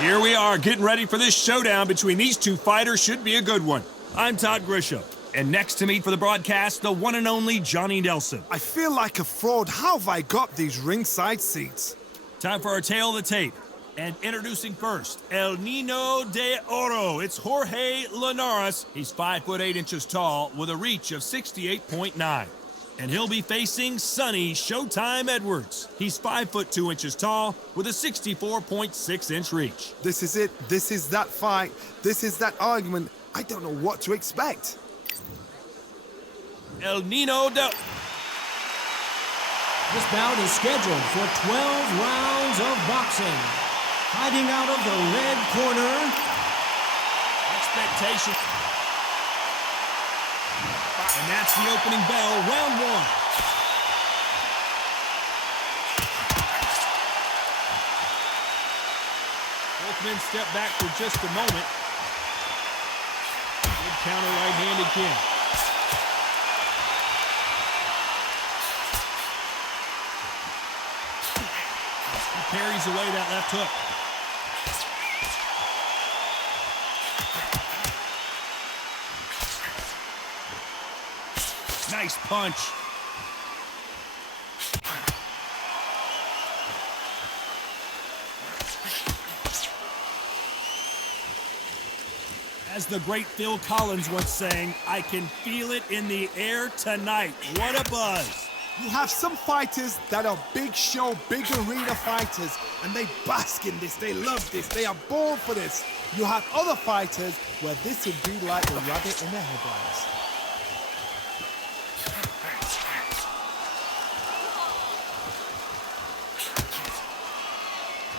Here we are, getting ready for this showdown between these two fighters. Should be a good one. I'm Todd Grisham, and next to me for the broadcast, the one and only Johnny Nelson. I feel like a fraud. How have I got these ringside seats? Time for our tale of the tape. And introducing first, El Nino de Oro. It's Jorge Linares. He's 5'8" tall with a reach of 68.9. And he'll be facing Sonny Showtime Edwards. He's 5'2" tall with a 64.6-inch reach. This is it. This is that fight. This is that argument. I don't know what to expect. El Nino de... This bout is scheduled for 12 rounds of boxing. Fighting out of the red corner. Expectation. And that's the opening bell, round one. Both men step back for just a moment. Good counter right-handed kick. He parries away that left hook. Nice punch. As the great Phil Collins once sang, I can feel it in the air tonight. What a buzz. You have some fighters that are big show, big arena fighters, and they bask in this. They love this. They are born for this. You have other fighters where this would be like the rabbit in the headlights.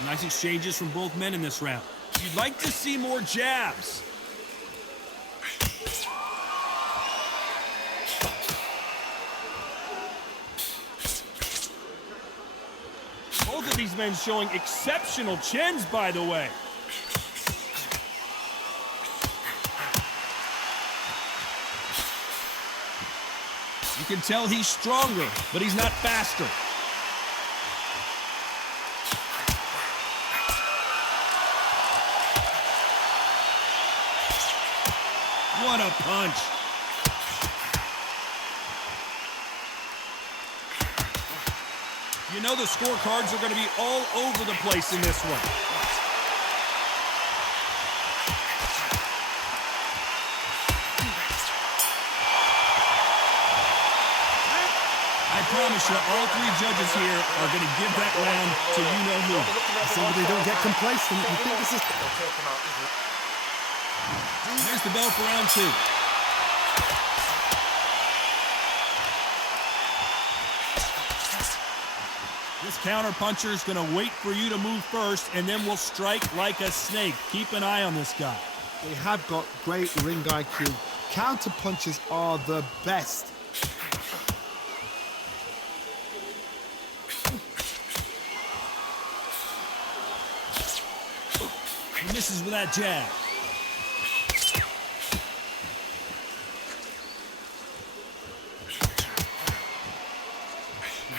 Nice exchanges from both men in this round. You'd like to see more jabs. Both of these men showing exceptional chins, by the way. You can tell he's stronger, but he's not faster. What a punch. You know the scorecards are going to be all over the place in this one. I promise you, all three judges here are going to give that round to you-know-who. So they don't get complacent. You think this is... Here's the bell for round two. This counter puncher is going to wait for you to move first, and then will strike like a snake. Keep an eye on this guy. They have got great ring IQ. Counter punches are the best. He misses with that jab.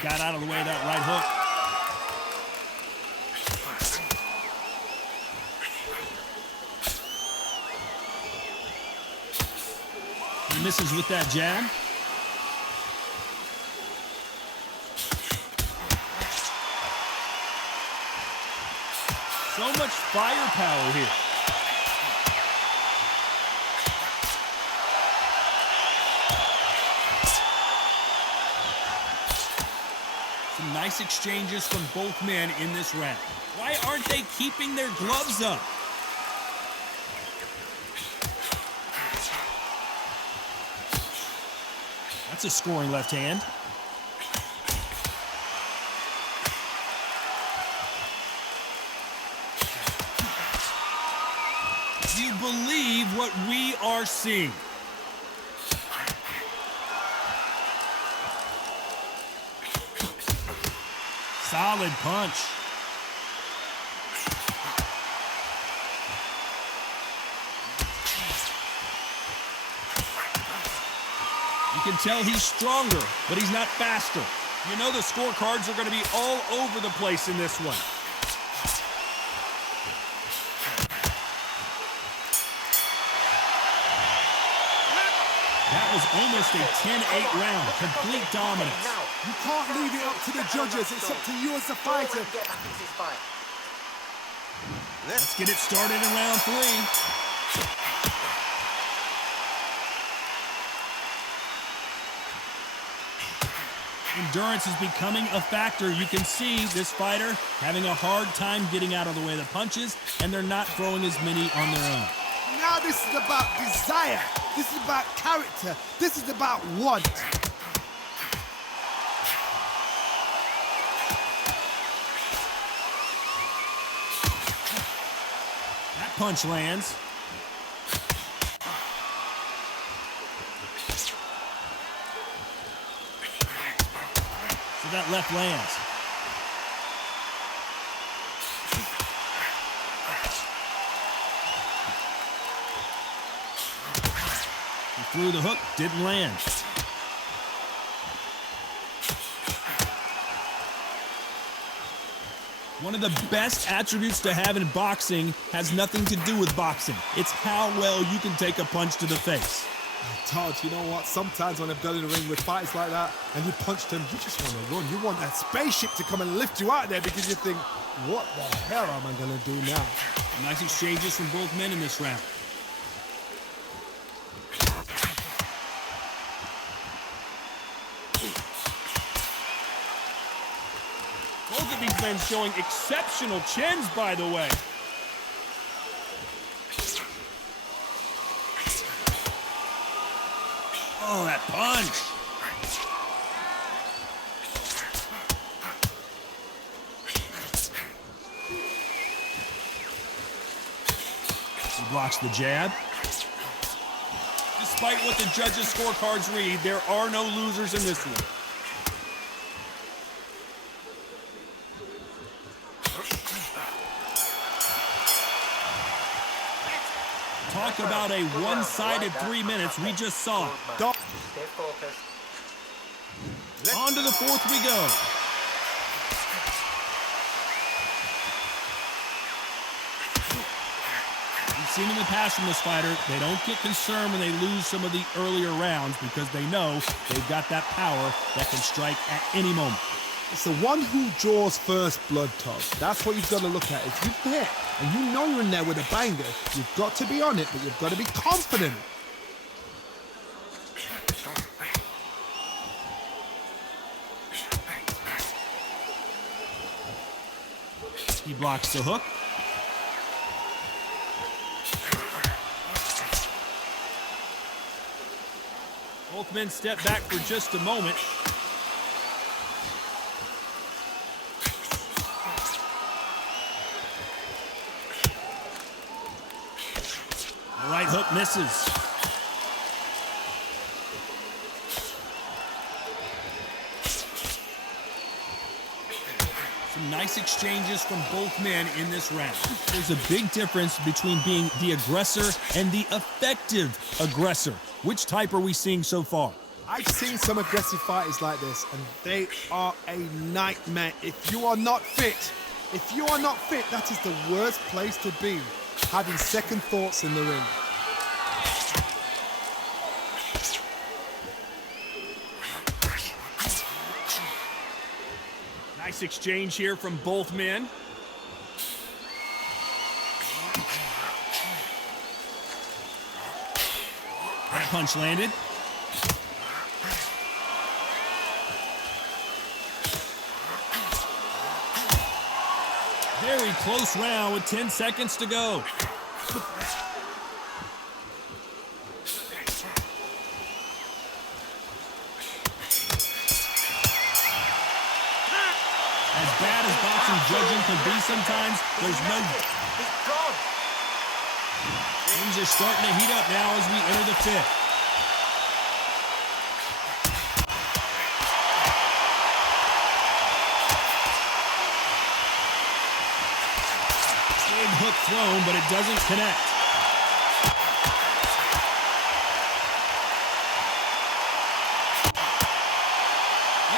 Got out of the way of that right hook. He misses with that jab. So much firepower here. Some nice exchanges from both men in this round. Why aren't they keeping their gloves up? That's a scoring left hand. Do you believe what we are seeing? Solid punch. You can tell he's stronger, but he's not faster. You know the scorecards are going to be all over the place in this one. That was almost a 10-8 round. Complete dominance. You can't leave it up to the judges. It's up to you as a fighter. Let's get it started in round 3. Endurance is becoming a factor. You can see this fighter having a hard time getting out of the way of the punches, and they're not throwing as many on their own. Now this is about desire. This is about character. This is about want. That punch lands. So that left lands. He threw the hook, didn't land. One of the best attributes to have in boxing has nothing to do with boxing. It's how well you can take a punch to the face. Todd, you know what? Sometimes when I've got in the ring with fights like that and you punch them, you just want to run. You want that spaceship to come and lift you out there because you think, what the hell am I going to do now? Nice exchanges from both men in this round. Both of these men showing exceptional chins, by the way. Oh, that punch. He blocks the jab. Despite what the judges' scorecards read, there are no losers in this one. Talk about a one-sided 3 minutes. We just saw it. Stay focused. On to the 4th we go. We've seen in the past from this fighter, they don't get concerned when they lose some of the earlier rounds because they know they've got that power that can strike at any moment. It's the one who draws first blood, Todd. That's what you've got to look at. If you're there and you know you're in there with a banger, you've got to be on it, but you've got to be confident. He blocks the hook. Both men step back for just a moment. The right hook misses. Some nice exchanges from both men in this round. There's a big difference between being the aggressor and the effective aggressor. Which type are we seeing so far? I've seen some aggressive fighters like this, and they are a nightmare. If you are not fit, that is the worst place to be, having second thoughts in the ring. Nice exchange here from both men. That punch landed. Very close round with 10 seconds to go. As bad as boxing judging can be sometimes, there's no... Things are starting to heat up now as we enter the 5th. Big hook thrown, but it doesn't connect.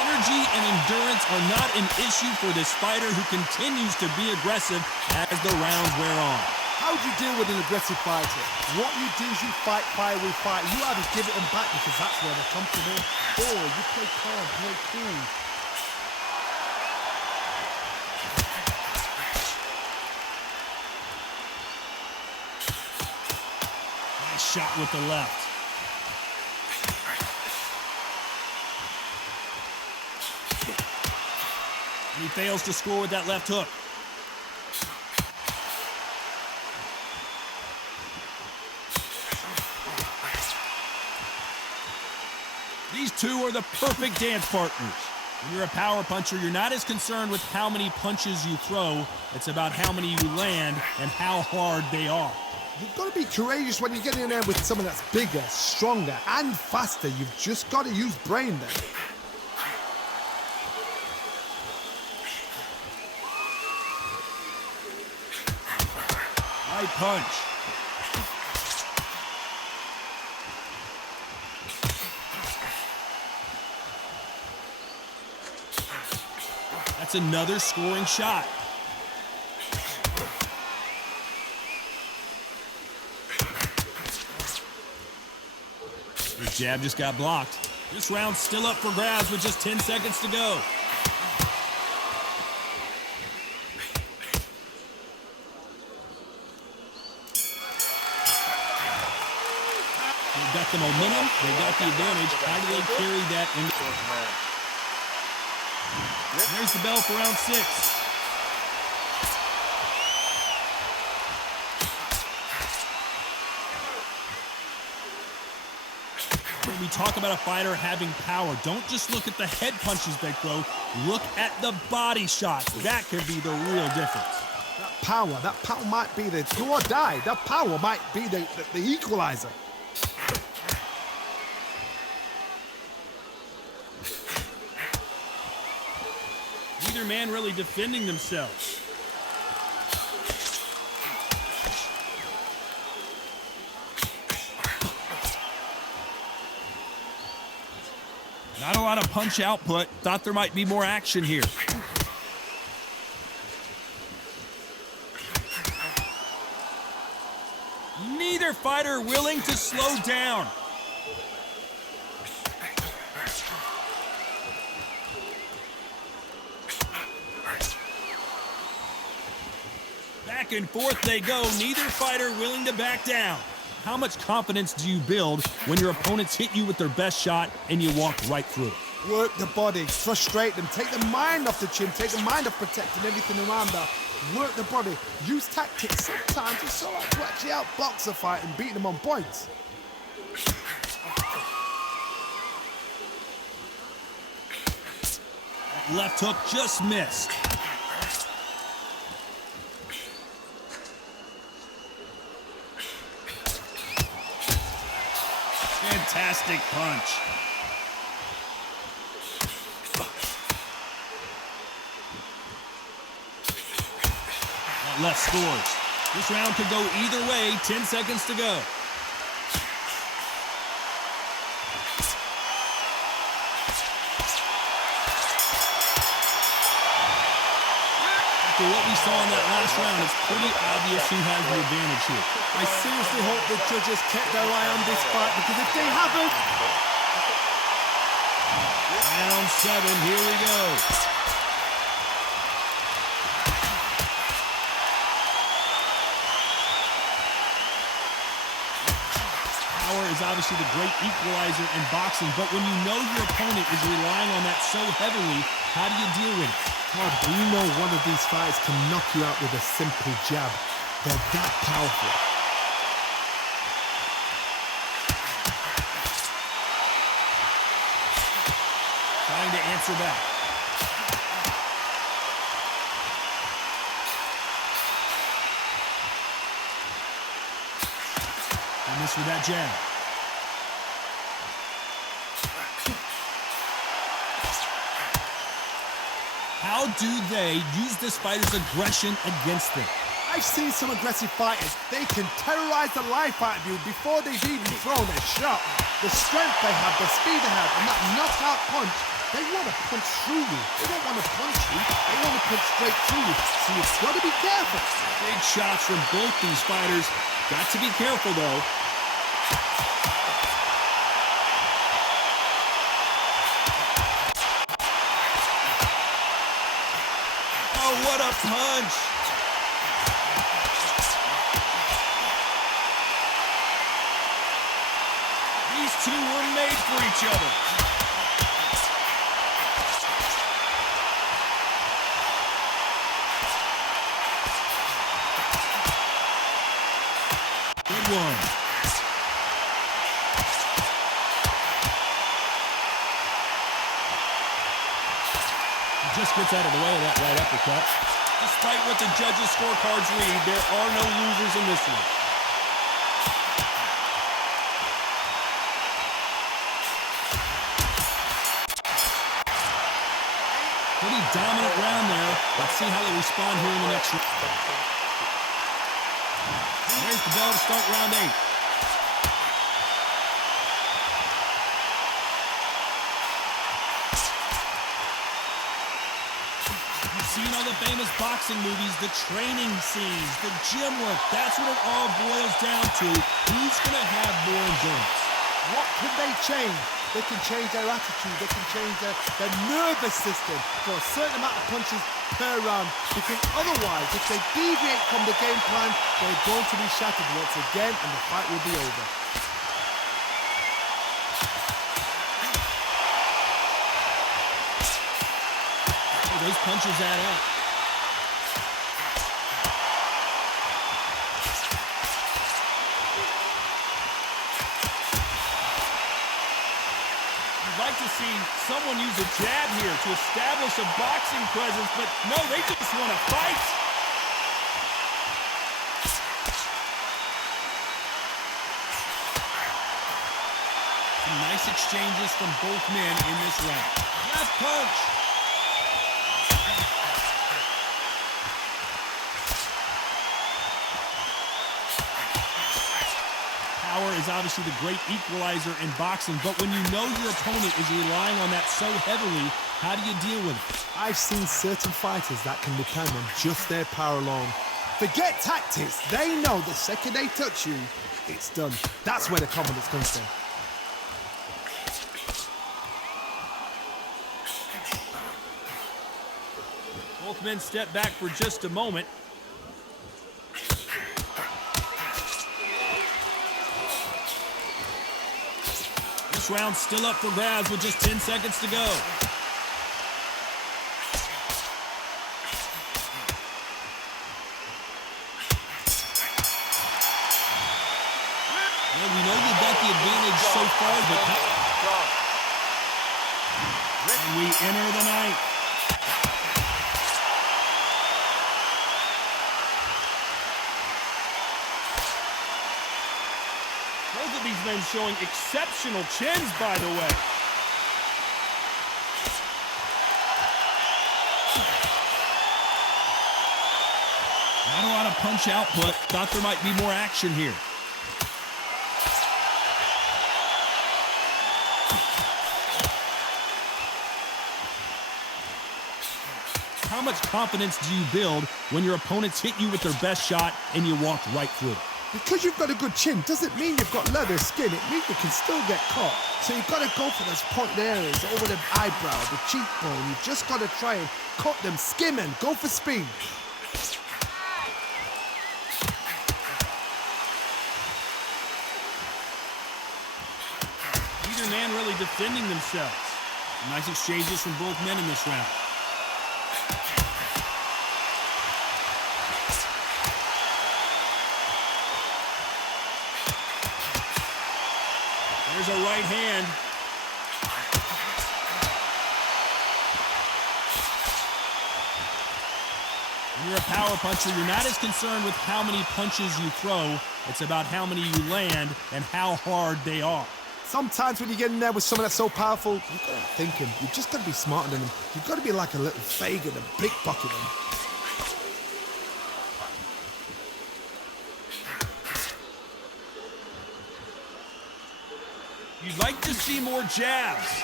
Energy and endurance are not an issue for this fighter who continues to be aggressive as the rounds wear on. How How do you deal with an aggressive fighter? What you do is you fight fire with fight. You either give it them back because that's where they come from, or you play calm, play cool. Nice shot with the left. And he fails to score with that left hook. These two are the perfect dance partners. When you're a power puncher, you're not as concerned with how many punches you throw. It's about how many you land and how hard they are. You've got to be courageous when you get in there with someone that's bigger, stronger, and faster. You've just got to use brain there. Right punch. That's another scoring shot. His jab just got blocked. This round's still up for grabs with just 10 seconds to go. They've got the momentum, they've got the advantage. How do they carry that into... There's the bell for round 6. When we talk about a fighter having power, don't just look at the head punches they throw. Look at the body shots. That could be the real difference. That power might be the do or die. That power might be the equalizer. Neither man really defending themselves. Not a lot of punch output. Thought there might be more action here. Neither fighter willing to slow down. Back and forth they go, neither fighter willing to back down. How much confidence do you build when your opponents hit you with their best shot and you walk right through it? Work the body, frustrate them, take the mind off the chin, take the mind off protecting everything around that. Work the body, use tactics. Sometimes it's all right to actually outbox a fight and beat them on points. That left hook just missed. Fantastic punch. That left scores. This round could go either way. 10 seconds to go. After what we saw in that last round, it's pretty obvious who has the advantage here. I seriously hope the judges kept their eye on this fight, because if they haven't... Round 7, here we go. Power is obviously the great equalizer in boxing, but when you know your opponent is relying on that so heavily, how do you deal with it? God, you know one of these fights can knock you out with a simple jab. They're that powerful. Trying to answer back. And miss with that jab. How do they use this fighter's aggression against them? I've seen some aggressive fighters. They can terrorize the life out of you before they've even thrown a shot. The strength they have, the speed they have, and that knockout punch They want to punch through you. They don't want to punch you. They want to punch straight through you. So you've got to be careful. Big shots from both these fighters. Got to be careful, though. Oh, what a punch! These two were made for each other. Good one. He just gets out of the way of that right uppercut. Despite what the judges' scorecards read, there are no losers in this one. Pretty dominant round there. Let's see how they respond here in the next round. There's the bell to start round 8. You've seen all the famous boxing movies, the training scenes, the gym work. That's what it all boils down to. Who's going to have more endurance? What can they change? They can change their attitude. They can change their nervous system for a certain amount of punches per round. Because otherwise, if they deviate from the game plan, they're going to be shattered once again and the fight will be over. Oh, those punches add up. Like to see someone use a jab here to establish a boxing presence, but no, they just want to fight. Some nice exchanges from both men in this round. Left punch. Power is obviously the great equalizer in boxing, but when you know your opponent is relying on that so heavily, how do you deal with it? I've seen certain fighters that can depend on just their power alone. Forget tactics. They know the second they touch you, it's done. That's where the confidence comes from. Both men step back for just a moment. This round's still up for grabs with just 10 seconds to go. Well, we know you got the advantage so far, but... And we enter the ninth. Both of these men showing exceptional chins, by the way. Not a lot of punch output. Thought there might be more action here. How much confidence do you build when your opponents hit you with their best shot and you walk right through it? Because you've got a good chin doesn't mean you've got leather skin. It means you can still get caught. So you've got to go for those pointed areas over the eyebrow, the cheekbone. You've just got to try and cut them, skim and go for speed. Either man really defending themselves. Nice exchanges from both men in this round. There's a right hand. When you're a power puncher, you're not as concerned with how many punches you throw. It's about how many you land and how hard they are. Sometimes when you get in there with someone that's so powerful, you've got to think him. You've just got to be smarter than him. You've got to be like a little Fagin and pickpocket him. You'd like to see more jabs.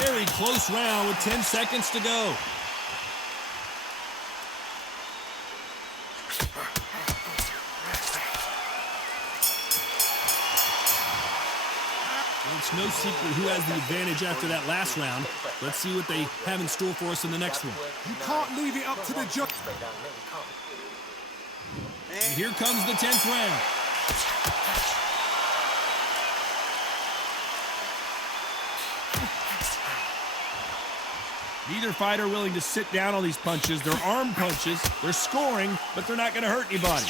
Very close round with 10 seconds to go. Well, it's no secret who has the advantage after that last round. Let's see what they have in store for us in the next one. You can't leave it up to the judge. And here comes the 10th round. Neither fighter willing to sit down on these punches. They're arm punches. They're scoring, but they're not going to hurt anybody.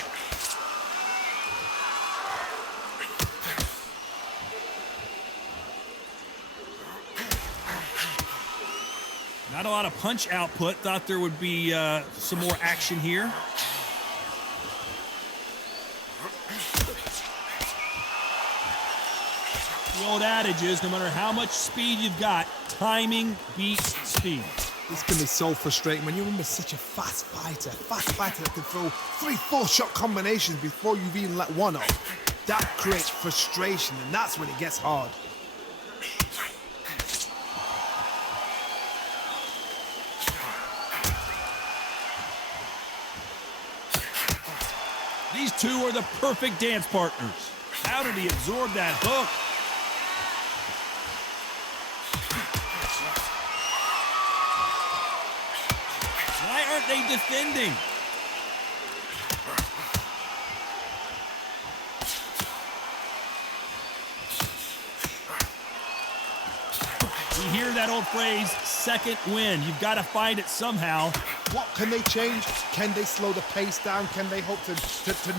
Not a lot of punch output. Thought there would be some more action here. The old adage is, no matter how much speed you've got, timing beats speed. This can be so frustrating when you're in with such a fast fighter that can throw 3-4 shot combinations before you've even let one off. That creates frustration, and that's when it gets hard. These two are the perfect dance partners. How did he absorb that hook? Why aren't they defending? You hear that old phrase, second win. You've got to find it somehow. What can they change? Can they slow the pace down? Can they hope to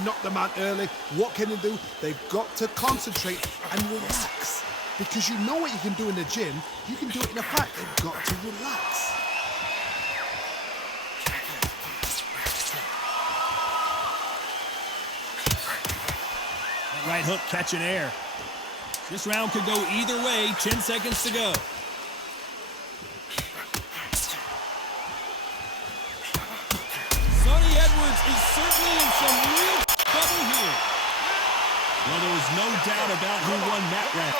knock them out early? What can they do? They've got to concentrate and relax. Because you know what you can do in the gym, you can do it in a fight. They've got to relax. That right hook catching air. This round could go either way. 10 seconds to go. Is certainly in some real trouble here. Well, there was no doubt about who won that round.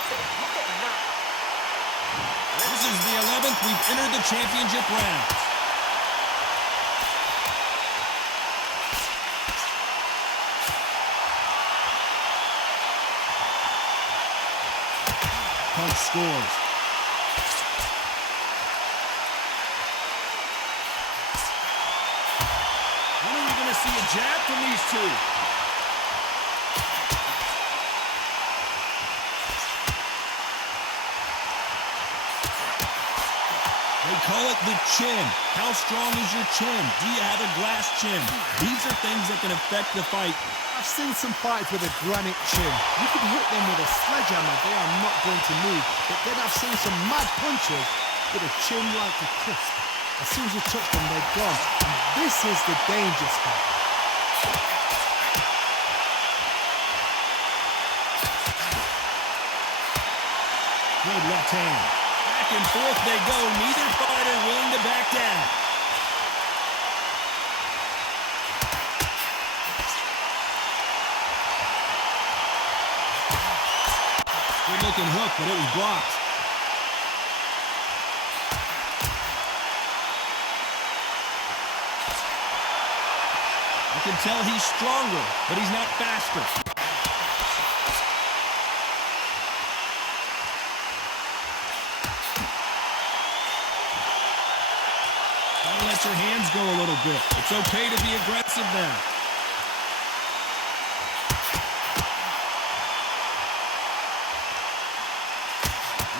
This is the 11th we've entered the championship round. Punch scores. See a jab from these two. They call it the chin. How strong is your chin? Do you have a glass chin? These are things that can affect the fight. I've seen some fights with a granite chin. You can hit them with a sledgehammer, they are not going to move. But then I've seen some mad punches with a chin like a crisp. As soon as you touch them, they're gone. And this is the danger spot. Good left hand. Back and forth they go. Neither fighter willing to back down. Good looking hook, but it was blocked. You can tell he's stronger, but he's not faster. Gotta let your hands go a little bit. It's okay to be aggressive now.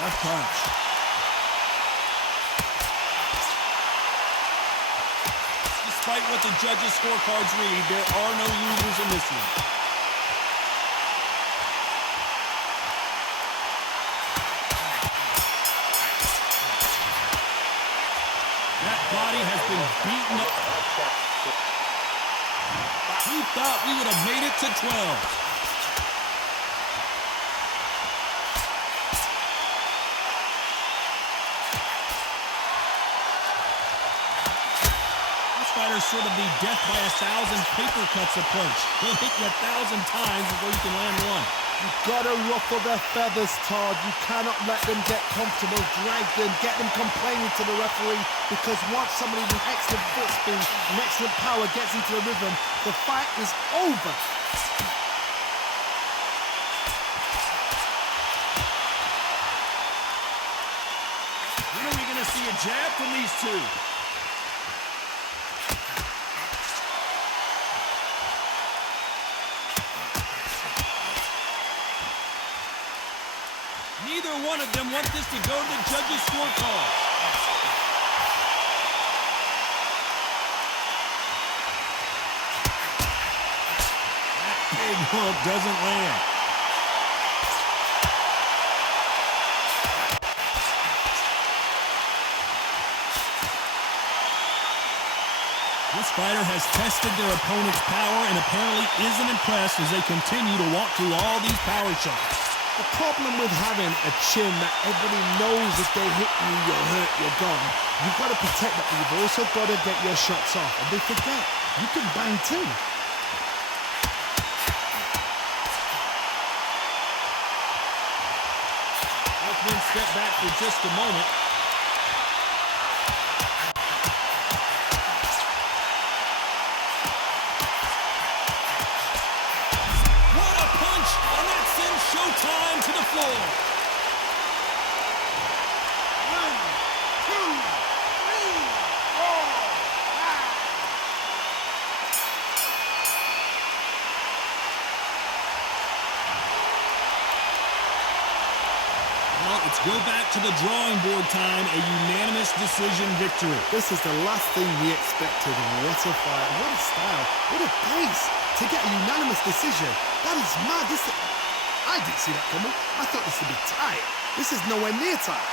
Left punch. Despite what the judges' scorecards read, there are no losers in this one. That body has been beaten up. We thought we would have made it to 12. is sort of the death by 1,000 paper cuts approach. They'll hit you 1,000 times before you can land one. You've got to ruffle their feathers, Todd. You cannot let them get comfortable, drag them, get them complaining to the referee, because once somebody with excellent foot speed and excellent power gets into the rhythm, the fight is over. When are we going to see a jab from these two? Neither one of them want this to go to the judges' scorecard. That big hook doesn't land. This fighter has tested their opponent's power and apparently isn't impressed as they continue to walk through all these power shots. The problem with having a chin that everybody knows if they hit you, you're hurt, you're gone. You've got to protect that, but you've also got to get your shots off. And they forget, you can bang too. Both men step back for just a moment. Showtime to the floor. 1, 2, 3, 4, 5. Well, it's go back to the drawing board time, a unanimous decision victory. This is the last thing we expected. What a fight, what a style, what a pace to get a unanimous decision. That is mad. I didn't see that coming. I thought this would be tight. This is nowhere near tight.